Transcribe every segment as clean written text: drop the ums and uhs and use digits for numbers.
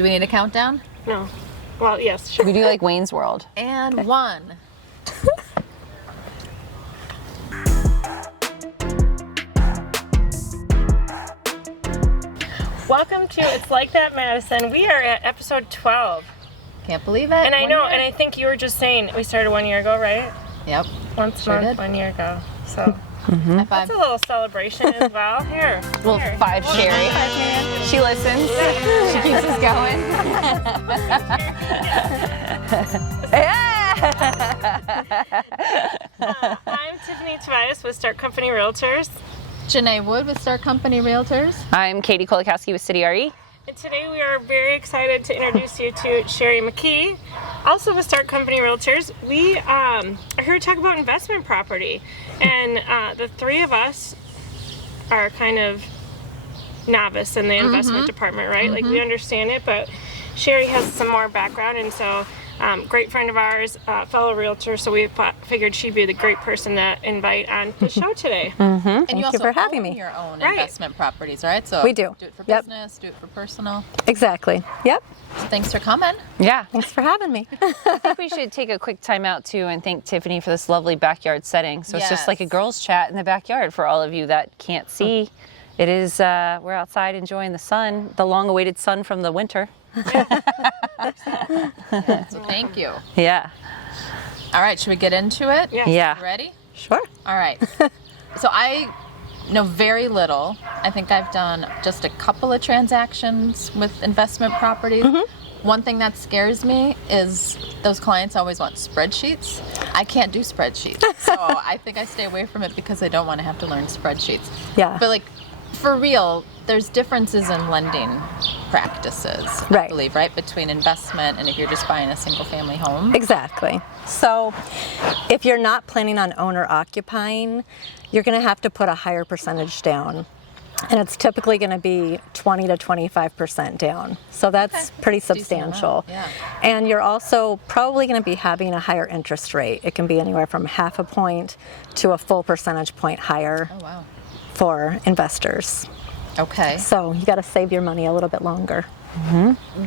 Do we need a countdown? No. Well, yes, sure. We do like Wayne's World. And 1. Welcome to It's Like That Madison. We are at episode 12. Can't believe it. And I know, and I think you were just saying we started 1 year ago, right? Yep. Once Sure month, did. 1 year ago. So High five. that's a little celebration as well. Here. Well, here. 5 Sherry. She listens. She keeps us going. I'm Tiffany Tobias with Start Company Realtors. Jannea Wood with Start Company Realtors. I'm Katie Kolakowski with City RE. And today we are very excited to introduce you to Sherry McKee, also with Start Company Realtors. We are here to talk about investment property. And the three of us are kind of novice in the investment department, right? Like we understand it, but Sherry has some more background, and so great friend of ours, fellow realtor, so we figured she'd be the great person to invite on the show today. And Thank you you also for having own me. your own Right. investment properties, right? So We do. Do it for Yep. business, do it for personal. Exactly. Yep. So thanks for coming. Yeah. Thanks for having me. I think we should take a quick time out too and thank Tiffany for this lovely backyard setting. So it's just like a Yes. girls' chat in the backyard for all of you that can't see. It is, we're outside enjoying the sun, the long-awaited sun from the winter. So thank you. Yeah. All right, should we get into it? Yes. Yeah. Ready? Sure. All right. So I know very little. I think I've done just a couple of transactions with investment properties. One thing that scares me is those clients always want spreadsheets. I can't do spreadsheets. So I think I stay away from it because I don't want to have to learn spreadsheets. Yeah. But like for real, there's differences in lending practices, I Right. believe, right? Between investment and if you're just buying a single family home. Exactly. So if you're not planning on owner occupying, you're going to have to put a higher percentage down. And it's typically going to be 20 to 25% down. So that's pretty Decent substantial. amount, yeah. And you're also probably going to be having a higher interest rate. It can be anywhere from half a point to a full percentage point higher Oh, wow. for investors. Okay. So you got to save your money a little bit longer.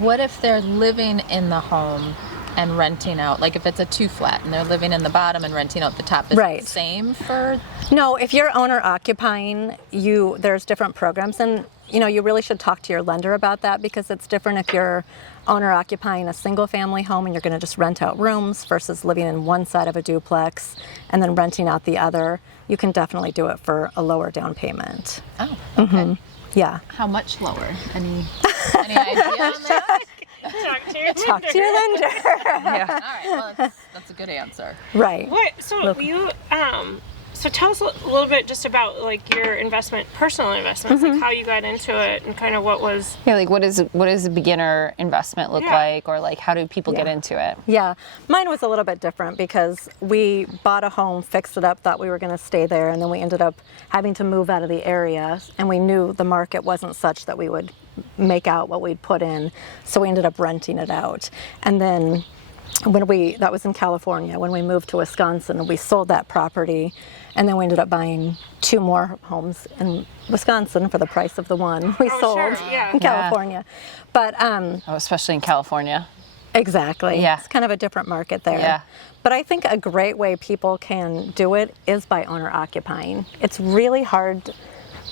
What if they're living in the home and renting out? Like if it's a 2-flat and they're living in the bottom and renting out the top, is it Right. the same for? No, if you're owner occupying, there's different programs, and you really should talk to your lender about that because it's different if you're owner occupying a single family home and you're going to just rent out rooms versus living in one side of a duplex and then renting out the other. You can definitely do it for a lower down payment. Oh, okay. Yeah. How much lower? Any idea on that? Talk to your lender. Talk to your lender. All right, well, that's a good answer. Right. What? So so tell us a little bit just about like your personal investments, like how you got into it and kind of what was. Yeah, like what does a beginner investment look like, or like how do people get into it? Yeah, mine was a little bit different because we bought a home, fixed it up, thought we were going to stay there, and then we ended up having to move out of the area, and we knew the market wasn't such that we would make out what we'd put in, so we ended up renting it out. And then that was in California, when we moved to Wisconsin, we sold that property, and then we ended up buying 2 more homes in Wisconsin for the price of the one we sold Yeah. in California. But Oh, especially in California. exactly. Yeah. It's kind of a different market there. Yeah. But I think a great way people can do it is by owner occupying. It's really hard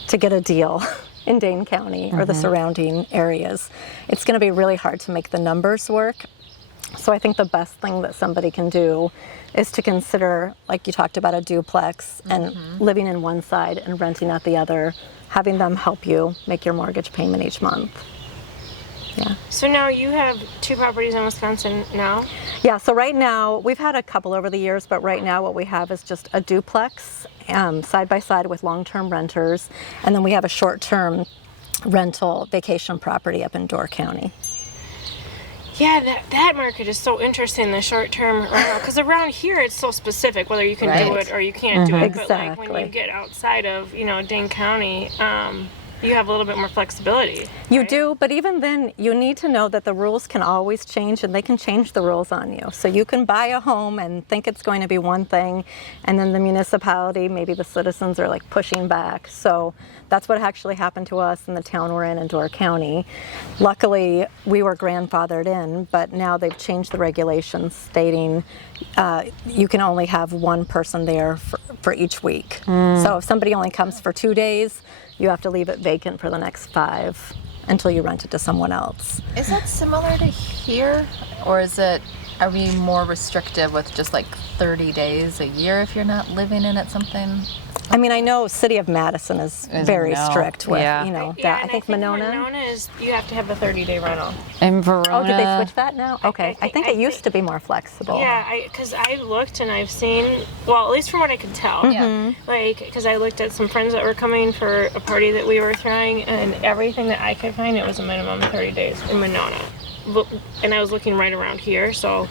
to get a deal in Dane County or the surrounding areas. It's going to be really hard to make the numbers work. So I think the best thing that somebody can do is to consider, like you talked about, a duplex and living in one side and renting out the other, having them help you make your mortgage payment each month. Yeah. So now you have 2 properties in Wisconsin now. Yeah, so right now, we've had a couple over the years, but right now what we have is just a duplex side by side with long-term renters, and then we have a short-term rental vacation property up in Door County. Yeah, that market is so interesting, the short-term rental, because around here it's so specific whether you can do Right. it or you can't do it. But like when Exactly. you get outside of Dane County, you have a little bit more flexibility. You right? do, but even then, you need to know that the rules can always change, and they can change the rules on you. So you can buy a home and think it's going to be one thing, and then the municipality, maybe the citizens are like pushing back. So that's what actually happened to us in the town we're in Door County. Luckily, we were grandfathered in, but now they've changed the regulations stating you can only have one person there for each week. So if somebody only comes for 2 days, you have to leave it vacant for the next 5 until you rent it to someone else. Is that similar to here, or are we more restrictive with just like 30 days a year if you're not living in it, something? I mean, I know City of Madison is very no. strict with, Yeah. that. Yeah, I and think Monona. Monona is you have to have a 30-day rental. In Verona. Oh, did they switch that now? Okay. I think I it used to be more flexible. Yeah, because I looked and I've seen, well, at least from what I could tell, Yeah. like, because I looked at some friends that were coming for a party that we were throwing, and everything that I could find, it was a minimum of 30 days in Monona. And I was looking right around here, so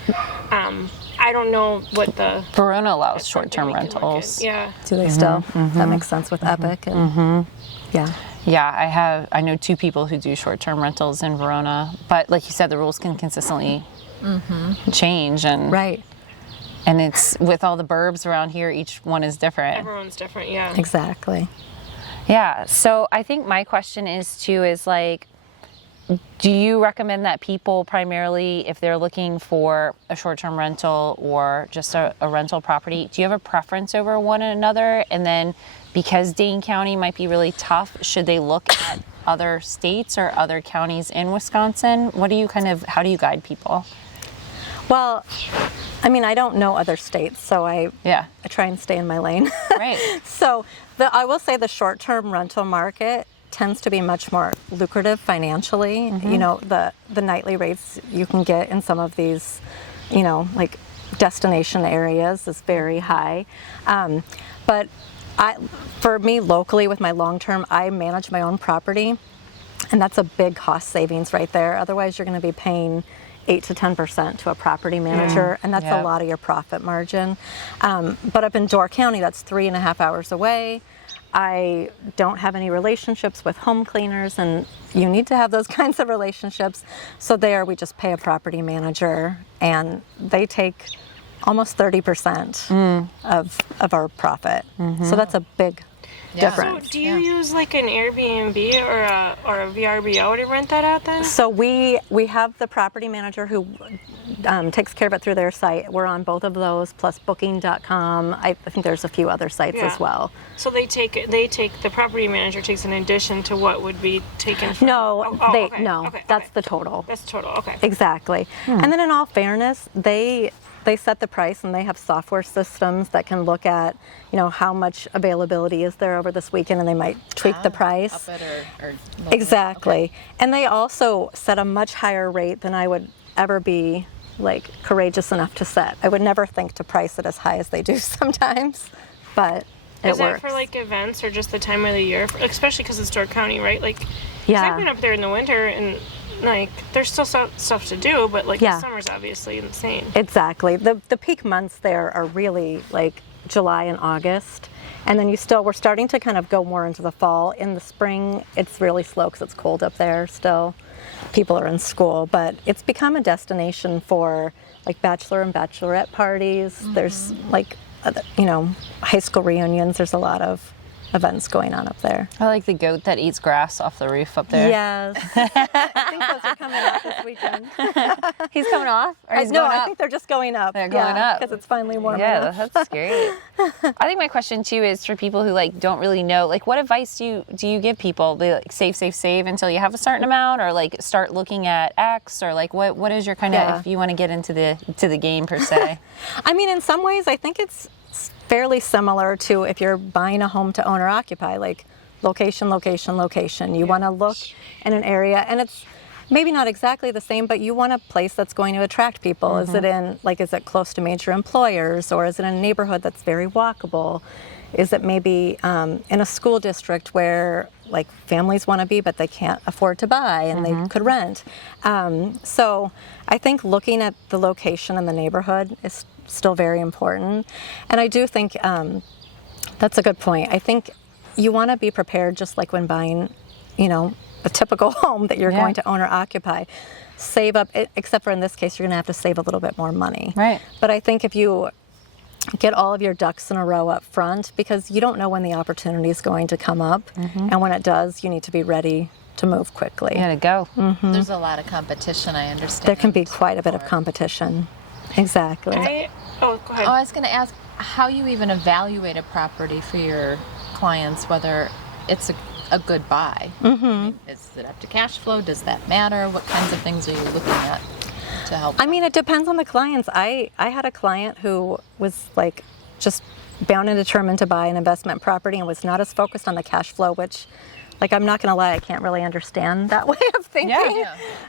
I don't know what the... Verona allows short-term company can look rentals. at. Yeah. Do they still? That makes sense with Epic. And, yeah. Yeah, I know 2 people who do short-term rentals in Verona, but like you said, the rules can consistently change, and Right. and it's with all the burbs around here, each one is different. Everyone's different, yeah. Exactly. Yeah, so I think my question is like, do you recommend that people primarily, if they're looking for a short-term rental or just a rental property, do you have a preference over one another? And then because Dane County might be really tough, should they look at other states or other counties in Wisconsin? How do you guide people? Well, I mean, I don't know other states, so I try and stay in my lane. Right. So I will say the short-term rental market tends to be much more lucrative financially. You know, the nightly rates you can get in some of these, like destination areas is very high. But for me locally with my long-term, I manage my own property, and that's a big cost savings right there. Otherwise, you're going to be paying 8 to 10% to a property manager, and that's a lot of your profit margin. But up in Door County, that's 3.5 hours away. I don't have any relationships with home cleaners, and you need to have those kinds of relationships. So there, we just pay a property manager, and they take almost 30% of our profit. So that's a big difference. So do you use like an Airbnb or a VRBO to rent that out then? So we have the property manager who takes care of it through their site. We're on both of those, plus Booking.com. I think there's a few other sites as well. So the property manager takes an addition to what would be taken from... That's the total. That's total, okay. Exactly. And then in all fairness, they set the price, and they have software systems that can look at, how much availability is there over this weekend, and they might tweak the price. Up it or Exactly. Okay. And they also set a much higher rate than I would ever be courageous enough to set. I would never think to price it as high as they do sometimes, but it Is works. that for events or just the time of the year? Especially because it's Door County, right? 'Cause Yeah. I've been up there in the winter, and there's still stuff to do, but the summer's obviously insane. Exactly. The peak months there are really July and August, and then we're starting to kind of go more into the fall. In the spring, it's really slow because it's cold up there still. People are in school, but it's become a destination for bachelor and bachelorette parties. There's high school reunions. There's a lot of events going on up there. I like the goat that eats grass off the roof up there. Yes. I think those are coming up this weekend. He's coming off? Or he's No, going I up? think they're just going up. They're going up. Because it's finally warm Yeah, enough. that's great. I think my question too is for people who don't really know, what advice do you give people? They save until you have a certain amount, or start looking at X, or what is your kind of, if you want to get into the game per se? I mean, in some ways, I think it's fairly similar to if you're buying a home to own or occupy, location, location, location. You want to look in an area, and it's maybe not exactly the same, but you want a place that's going to attract people. Is it is it close to major employers, or is it in a neighborhood that's very walkable? Is it maybe in a school district where families want to be, but they can't afford to buy and they could rent? So I think looking at the location and the neighborhood is still very important. And I do think that's a good point. I think you want to be prepared, just like when buying a typical home that you're going to own or occupy. Save up, except for in this case, you're going to have to save a little bit more money. Right. But I think if you get all of your ducks in a row up front, because you don't know when the opportunity is going to come up, and when it does, you need to be ready to move quickly. You gotta go. There's a lot of competition, I understand. There can be quite a bit of competition. Exactly. Go ahead. Oh, I was going to ask how you even evaluate a property for your clients, whether it's a good buy. I mean, is it up to cash flow? Does that matter? What kinds of things are you looking at to help? I mean, it depends on the clients. I had a client who was like just bound and determined to buy an investment property and was not as focused on the cash flow, which, like, I'm not going to lie, I can't really understand that way of thinking.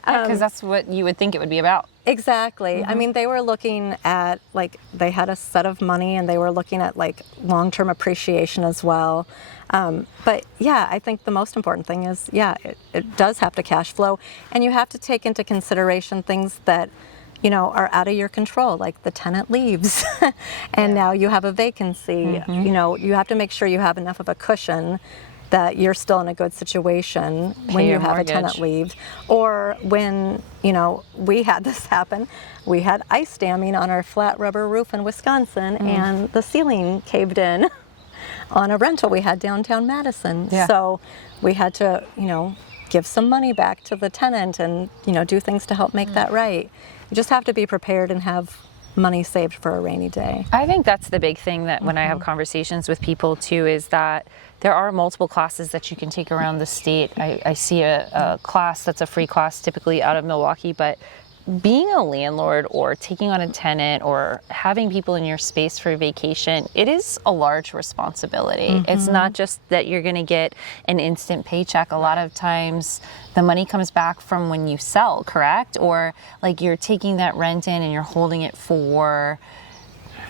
Because that's what you would think it would be about. Exactly. I mean, they were looking at, like, they had a set of money and they were looking at, like, long-term appreciation as well. But yeah, I think the most important thing is, it does have to cash flow, and you have to take into consideration things that, are out of your control, like the tenant leaves and now you have a vacancy. You have to make sure you have enough of a cushion that you're still in a good situation when you have a tenant leave. Or when, we had this happen, we had ice damming on our flat rubber roof in Wisconsin and the ceiling caved in on a rental we had downtown Madison. So we had to, give some money back to the tenant and, do things to help make that right. You just have to be prepared and have money saved for a rainy day. I think that's the big thing that when I have conversations with people too, is that there are multiple classes that you can take around the state. I see a class that's a free class typically out of Milwaukee, but being a landlord or taking on a tenant or having people in your space for a vacation, it is a large responsibility. It's not just that you're going to get an instant paycheck. A lot of times the money comes back from when you sell, correct? Or like you're taking that rent in and you're holding it for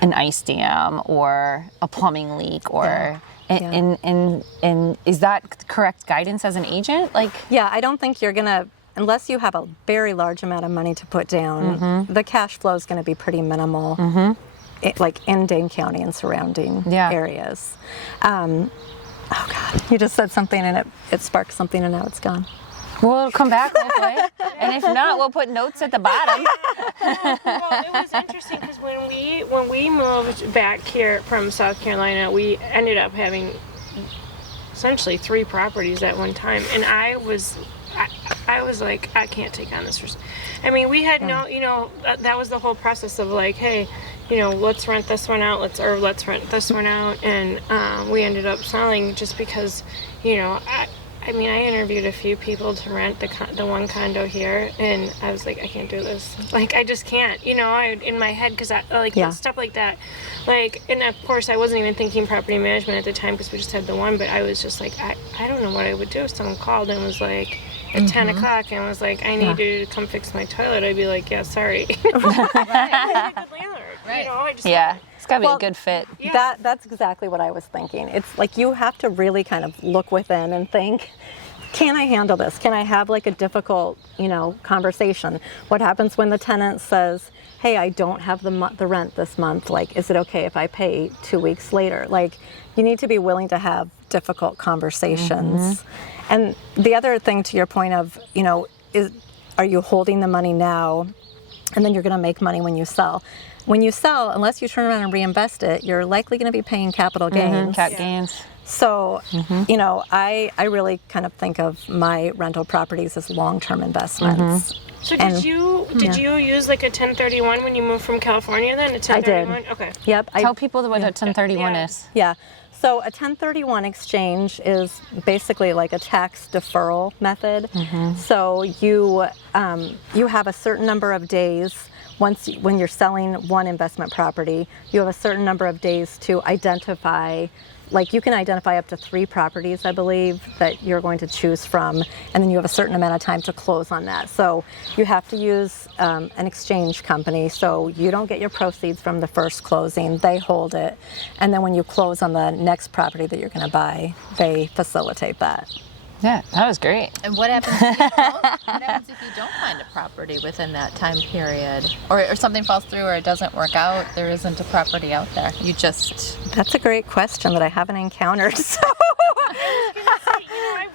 an ice dam or a plumbing leak or... And is that correct guidance as an agent? I don't think you're gonna, unless you have a very large amount of money to put down, the cash flow is going to be pretty minimal, like in Dane County and surrounding areas. Oh God, you just said something and it sparked something and now it's gone. We'll come back hopefully, and if not, we'll put notes at the bottom. Well, it was interesting because when we moved back here from South Carolina, we ended up having essentially 3 properties at one time, and I was like, I can't take on this. I mean, we had that was the whole process of like, hey, let's rent this one out, let's rent this one out, and we ended up selling just because, I interviewed a few people to rent the one condo here, and I was like, I can't do this. Like, I just can't, in my head, because stuff like that. Like, and of course, I wasn't even thinking property management at the time because we just had the one, but I was just like, I don't know what I would do if someone called and was like, at 10 o'clock and was like, I need you to come fix my toilet. I'd be like, yeah, sorry. Right. I'm a good landlord. Right. It's got to be a good fit. Yeah. That's exactly what I was thinking. It's like you have to really kind of look within and think, can I handle this? Can I have like a difficult, conversation? What happens when the tenant says, hey, I don't have the rent this month. Like, is it okay if I pay 2 weeks later? Like, you need to be willing to have difficult conversations. And the other thing to your point of, are you holding the money now and then you're going to make money when you sell? When you sell, unless you turn around and reinvest it, you're likely going to be paying capital gains. Cap gains. So, I really kind of think of my rental properties as long-term investments. So did you use like a 1031 when you moved from California then? A 1031? I did. Okay. Yep. Tell people what a 1031 is. Yeah. So a 1031 exchange is basically like a tax deferral method. So you have a certain number of days when you're selling one investment property, you have a certain number of days to identify. Like, you can identify up to 3 properties, I believe, that you're going to choose from, and then you have a certain amount of time to close on that. So you have to use an exchange company, so you don't get your proceeds from the first closing, they hold it, and then when you close on the next property that you're going to buy, they facilitate that. Yeah, that was great. And what happens if you don't find a property within that time period? Or something falls through or it doesn't work out, there isn't a property out there. You just... That's a great question that I haven't encountered. So.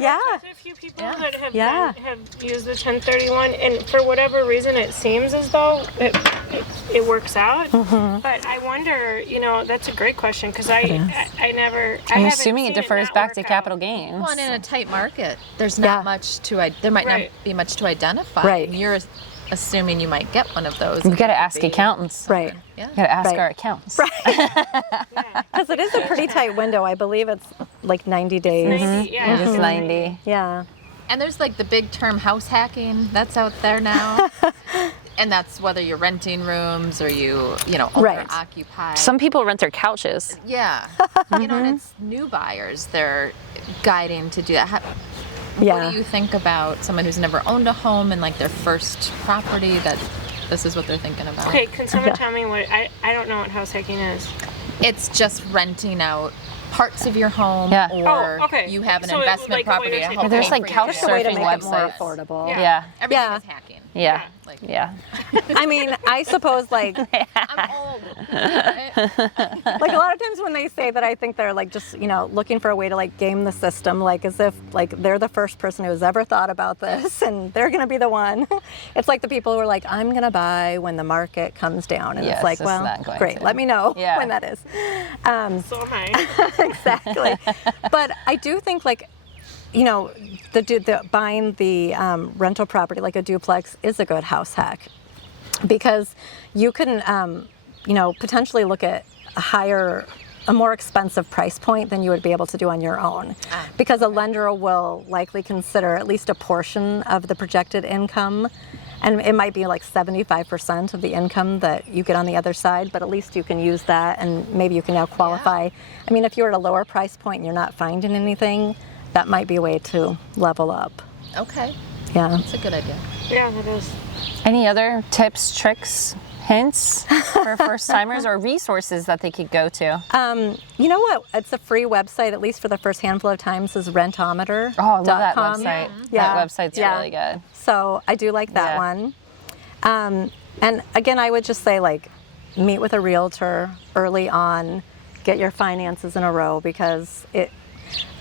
Yeah. talked to a few people that have Yeah. have used the 1031, and for whatever reason, it seems as though it works out. But I wonder, that's a great question because I never. I'm assuming it defers back to capital gains. Well, and in a tight market, there's not much there might not be much to identify. Right. And you're assuming you might get one of those. We got to ask accountants. Right. Yeah. Got to ask Right. our accountants. Because it is a pretty tight window. I believe it's like 90 days. 90, yeah. Just 90. Yeah. And there's like the big term house hacking that's out there now. And that's whether you're renting rooms or owner Right. occupied. Some people rent their couches. Yeah. And it's new buyers they're guiding to do that. Yeah. What do you think about someone who's never owned a home and like their first property that this is what they're thinking about? Okay, can someone tell me what I don't know what house hacking is? It's just renting out parts of your home Yeah. or Oh, okay. you have an So, investment like, what property you're at saying. home. There's like paying for couch your It's a way to surfing make it more websites. affordable. Yeah. Everything Yeah. is hacking. Yeah. Like, Yeah. I mean, I suppose like I'm old. Right? like a lot of times when they say that, I think they're like just looking for a way to like game the system, like as if like they're the first person who's ever thought about this and they're gonna be the one. It's like the people who are like, I'm gonna buy when the market comes down, and Yes, it's like, it's well, not going great, to. let me know Yeah. when that is. So am I. Exactly. But I do think like the buying the rental property like a duplex is a good house hack, because you can potentially look at a more expensive price point than you would be able to do on your own, because a lender will likely consider at least a portion of the projected income, and it might be like 75% of the income that you get on the other side, but at least you can use that, and maybe you can now qualify. I mean, if you're at a lower price point and you're not finding anything, that might be a way to level up. Okay. Yeah. That's a good idea. Yeah, that is. Any other tips, tricks, hints for first timers or resources that they could go to? You know what? It's a free website, at least for the first handful of times, is rentometer.com. Oh, I love that website. Yeah. That website's Yeah. really good. So I do like that one. And again, I would just say like meet with a realtor early on, get your finances in a row, because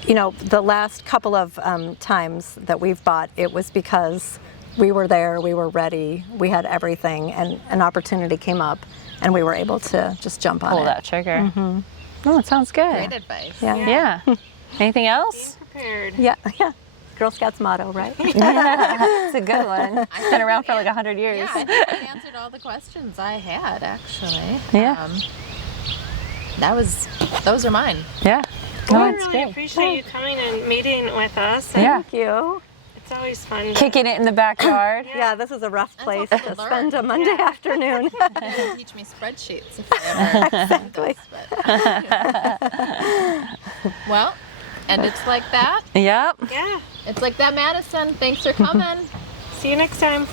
the last couple of times that we've bought, it was because we were there, we were ready, we had everything, and an opportunity came up, and we were able to just jump on Pull it. that trigger. Oh, it sounds good. Great advice. Yeah. Anything else? Prepared. Yeah. Girl Scouts motto, right? It's a good one. It's been around for like 100 years. Yeah, I think I answered all the questions I had, actually. Yeah. Those are mine. Yeah. We No, it's really great. appreciate you coming and meeting with us. And Yeah. Thank you. It's always fun. Kicking it in the backyard. Yeah, this is a rough place okay to to learn. spend a Monday afternoon. You can teach me spreadsheets if I ever Exactly. Well, and it's like that. Yep. Yeah. It's like that, Madison. Thanks for coming. See you next time.